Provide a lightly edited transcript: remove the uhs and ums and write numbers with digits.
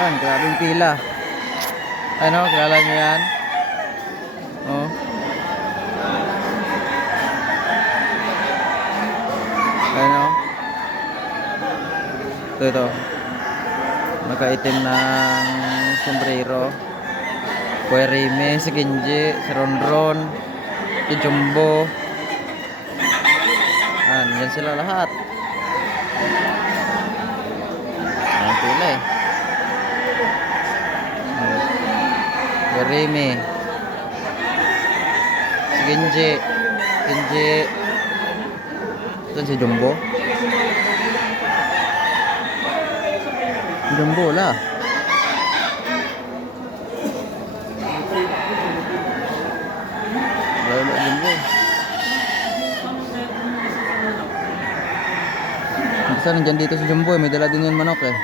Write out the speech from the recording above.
Yan, grabing pila. Ano, kilala nyo yan? Oh. Ano? Ito. Nakaitim ng sombrero. Kuya Rime, si Genji, si Ronron, si Jumbo. Yan sila lahat. Ang pila eh. Kuya Rime, si Genji, ito si Jumbo. Jumbo lah. Wala Jumbo. Bisa nandiyan dito si Jumbo eh. May dala din yan manok eh.